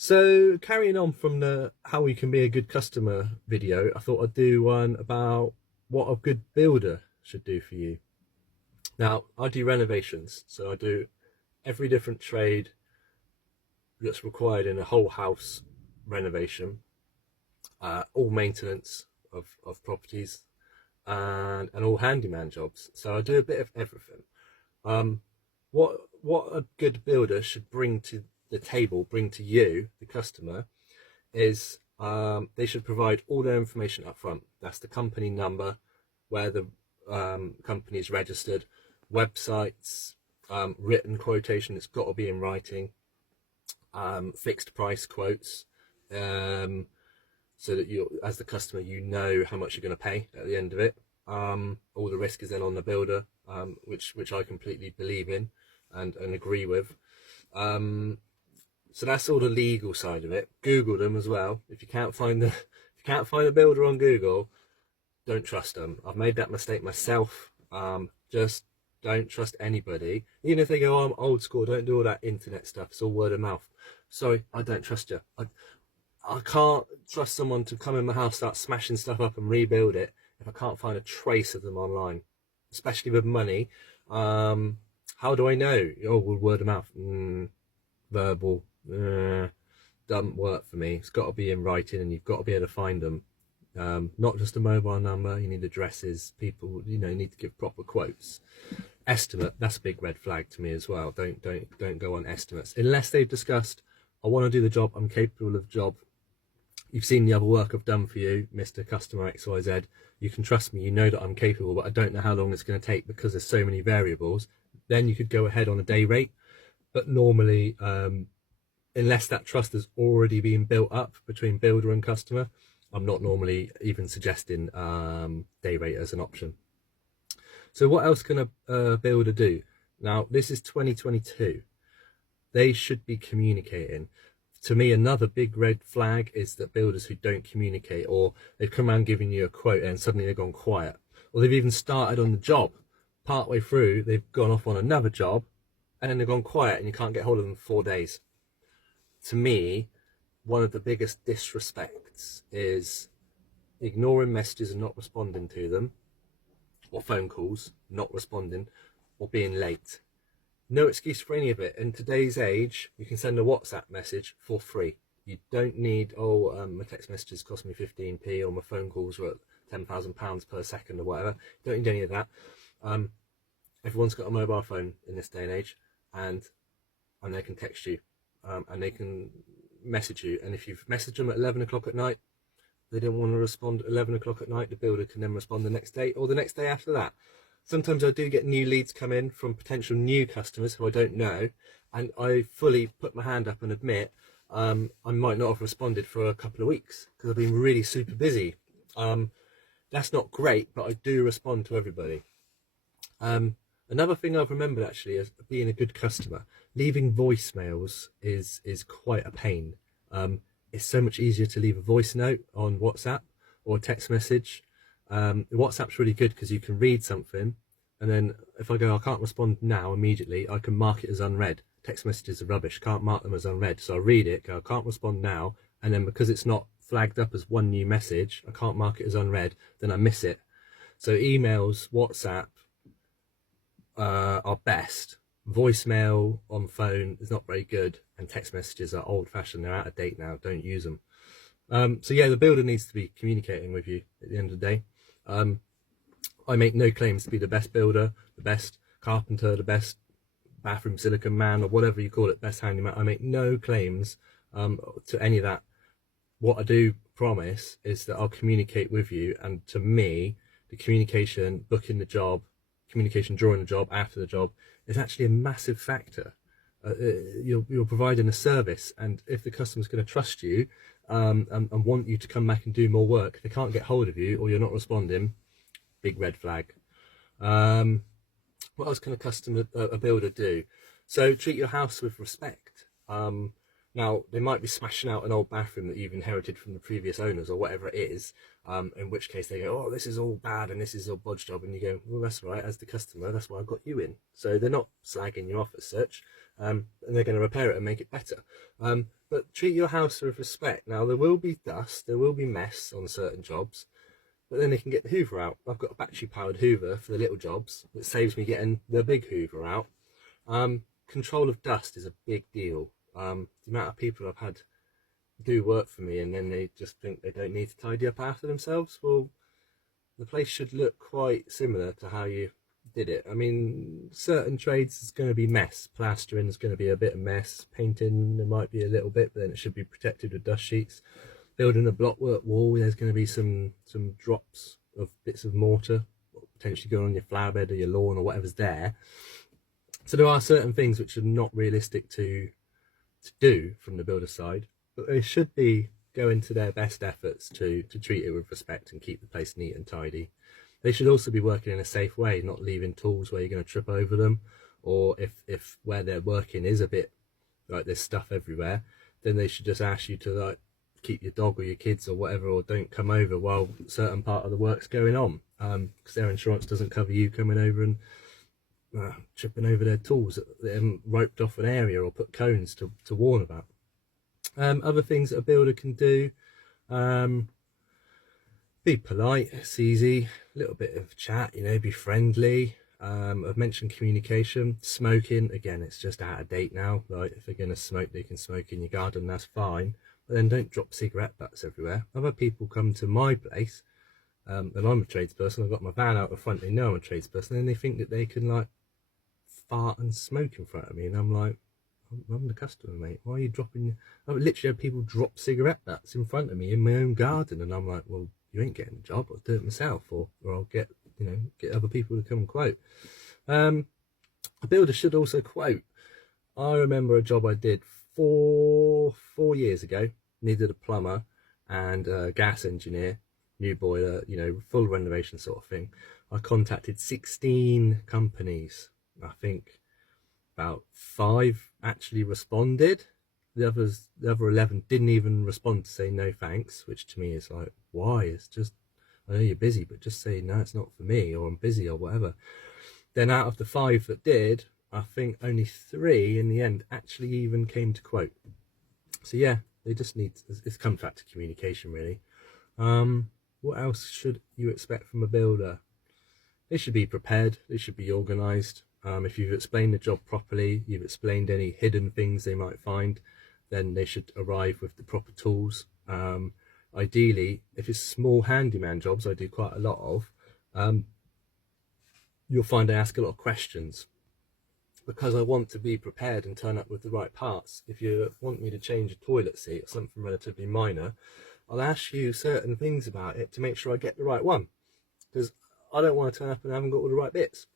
So carrying on from the how we can be a good customer video, I thought I'd do one about what a good builder should do for you. Now, I do renovations, so I do every different trade that's required in a whole house renovation, all maintenance of properties, and all handyman jobs. So I do a bit of everything. Um, what a good builder should bring to the table, bring to you, the customer, is they should provide all their information up front. That's the company number, where the company is registered, websites, written quotation. It's got to be in writing, fixed price quotes, so that you, as the customer, you know how much you're going to pay at the end of it. All the risk is then on the builder, which I completely believe in and agree with. So that's all the legal side of it. Google them as well. If you can't find a builder on Google, don't trust them. I've made that mistake myself. Just don't trust anybody. Even if they go, oh, I'm old school, don't do all that internet stuff. It's all word of mouth. Sorry, I don't trust you. I can't trust someone to come in my house, start smashing stuff up and rebuild it if I can't find a trace of them online, especially with money. How do I know? Oh, well, word of mouth, verbal, doesn't work for me. It's got to be in writing, and you've got to be able to find them. Not just a mobile number. You need addresses. People, you need to give proper quotes. Estimate, that's a big red flag to me as well. Don't go on estimates unless they've discussed, I want to do the job, I'm capable of the job. You've seen the other work I've done for you, Mr. Customer XYZ. You can trust me, you know that I'm capable, but I don't know how long it's going to take because there's so many variables. Then you could go ahead on a day rate. But normally, unless that trust has already been built up between builder and customer, I'm not normally even suggesting day rate as an option. So what else can a builder do? Now, this is 2022. They should be communicating. To me, another big red flag is that builders who don't communicate, or they've come around giving you a quote and suddenly they've gone quiet, or they've even started on the job. Partway through, they've gone off on another job, and then they've gone quiet and you can't get hold of them for 4 days. To me, one of the biggest disrespects is ignoring messages and not responding to them, or phone calls, not responding, or being late. No excuse for any of it. In today's age, you can send a WhatsApp message for free. You don't need, my text messages cost me 15p, or my phone calls were at £10,000 per second or whatever. You don't need any of that. Everyone's got a mobile phone in this day and age, and they can text you, and they can message you. And if you've messaged them at 11 o'clock at night, they don't want to respond at 11 o'clock at night, the builder can then respond the next day or the next day after that. Sometimes I do get new leads come in from potential new customers who I don't know, and I fully put my hand up and admit I might not have responded for a couple of weeks because I've been really super busy. That's not great, but I do respond to everybody. Another thing I've remembered actually is being a good customer. Leaving voicemails is quite a pain. It's so much easier to leave a voice note on WhatsApp or a text message. WhatsApp's really good because you can read something, and then if I go, I can't respond now immediately, I can mark it as unread. Text messages are rubbish, can't mark them as unread. So I read it, go, I can't respond now, and then because it's not flagged up as one new message, I can't mark it as unread, then I miss it. So emails, WhatsApp are best. Voicemail on phone is not very good, and text messages are old fashioned, they're out of date now, don't use them. So yeah, the builder needs to be communicating with you at the end of the day. I make no claims to be the best builder, the best carpenter, the best bathroom silicone man, or whatever you call it, best handyman. I make no claims to any of that. What I do promise is that I'll communicate with you, and to me, the communication, booking the job, communication during the job, after the job, is actually a massive factor. You're providing a service, and if the customer's going to trust you and want you to come back and do more work, if they can't get hold of you or you're not responding, big red flag. What else can a builder do? So treat your house with respect. Now, Now, they might be smashing out an old bathroom that you've inherited from the previous owners or whatever it is, in which case they go, oh, this is all bad and this is a bodge job. And you go, well, that's right, as the customer, that's why I got you in. So they're not slagging you off as such, and they're going to repair it and make it better. But treat your house with respect. Now, there will be dust, there will be mess on certain jobs, but then they can get the Hoover out. I've got a battery-powered Hoover for the little jobs that saves me getting the big Hoover out. Control of dust is a big deal. The amount of people I've had do work for me and then they just think they don't need to tidy up after themselves. Well, the place should look quite similar to how you did it. I mean, certain trades is going to be mess. Plastering is going to be a bit of mess. Painting, there might be a little bit, but then it should be protected with dust sheets. Building a blockwork wall, there's going to be some drops of bits of mortar, potentially going on your flower bed or your lawn or whatever's there. So there are certain things which are not realistic to do from the builder side, but they should be going to their best efforts to treat it with respect and keep the place neat and tidy. They should also be working in a safe way, not leaving tools where you're going to trip over them, or if where they're working is a bit like there's stuff everywhere, then they should just ask you to like keep your dog or your kids or whatever, or don't come over while a certain part of the work's going on, because their insurance doesn't cover you coming over and tripping over their tools that they haven't roped off an area or put cones to warn about. Other things that a builder can do, be polite, it's easy, a little bit of chat, you know, be friendly. I've mentioned communication. Smoking, again, it's just out of date now. Like, if they're going to smoke, they can smoke in your garden, that's fine, but then don't drop cigarette butts everywhere. I've had people come to my place, and I'm a tradesperson, I've got my van out the front, they know I'm a tradesperson, and they think that they can like fart and smoke in front of me, and I'm like, I'm the customer, mate. Why are you dropping? I've literally had people drop cigarette butts in front of me in my own garden, and I'm like, well, you ain't getting the job. I'll do it myself, or I'll get other people to come and quote. A builder should also quote. I remember a job I did four years ago. Needed a plumber and a gas engineer, new boiler, full renovation sort of thing. I contacted 16 companies. I think about 5 actually responded. The other 11 didn't even respond to say no thanks, which to me is like, why? It's just, I know you're busy, but just say no, it's not for me, or I'm busy, or whatever. Then out of the 5 that did, I think only 3 in the end actually even came to quote. So yeah, they just need, it's come back to communication really. What else should you expect from a builder? They should be prepared, they should be organised. If you've explained the job properly, you've explained any hidden things they might find, then they should arrive with the proper tools. Ideally, if it's small handyman jobs, I do quite a lot of, you'll find I ask a lot of questions because I want to be prepared and turn up with the right parts. If you want me to change a toilet seat or something relatively minor, I'll ask you certain things about it to make sure I get the right one, because I don't want to turn up and I haven't got all the right bits.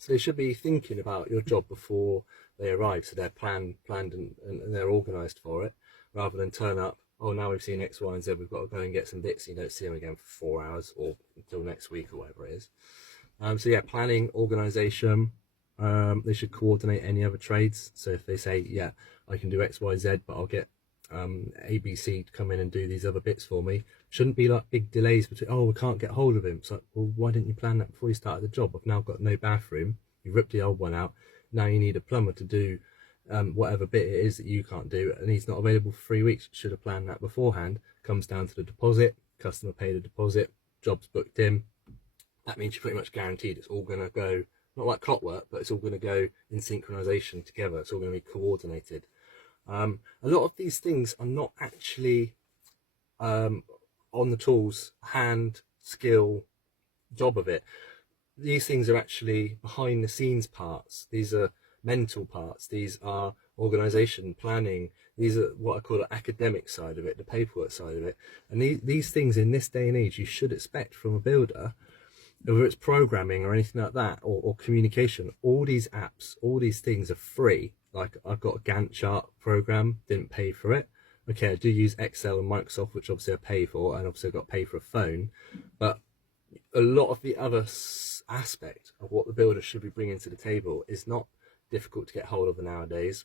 So they should be thinking about your job before they arrive, so they're planned and they're organised for it, rather than turn up, oh, now we've seen X, Y, and Z, we've got to go and get some bits, and you don't see them again for 4 hours or until next week or whatever it is. So yeah, planning, organisation. They should coordinate any other trades. So if they say, yeah, I can do X, Y, Z, but I'll get ABC to come in and do these other bits for me, shouldn't be like big delays between, oh, we can't get hold of him. It's like, well, why didn't you plan that before you started the job? I've now got no bathroom, you ripped the old one out, now you need a plumber to do whatever bit it is that you can't do, and he's not available for 3 weeks. Should have planned that beforehand. Comes down to the deposit, customer paid a deposit, job's booked in. That means you're pretty much guaranteed it's all going to go, not like clockwork, but it's all going to go in synchronization together. It's all going to be coordinated. A lot of these things are not actually on the tools, hand, skill, job of it. These things are actually behind the scenes parts. These are mental parts. These are organisation, planning. These are what I call the academic side of it, the paperwork side of it. And these things in this day and age you should expect from a builder, whether it's programming or anything like that, or communication. All these apps, all these things are free. Like, I've got a Gantt chart program, didn't pay for it. Okay, I do use Excel and Microsoft, which obviously I pay for, and obviously I've got to pay for a phone. But a lot of the other aspect of what the builder should be bringing to the table is not difficult to get hold of nowadays.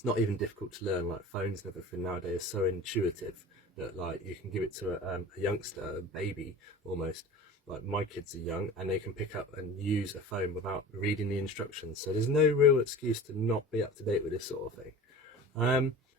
It's not even difficult to learn. Like phones and everything nowadays are so intuitive that like you can give it to a youngster, a baby almost. Like my kids are young and they can pick up and use a phone without reading the instructions. So there's no real excuse to not be up to date with this sort of thing.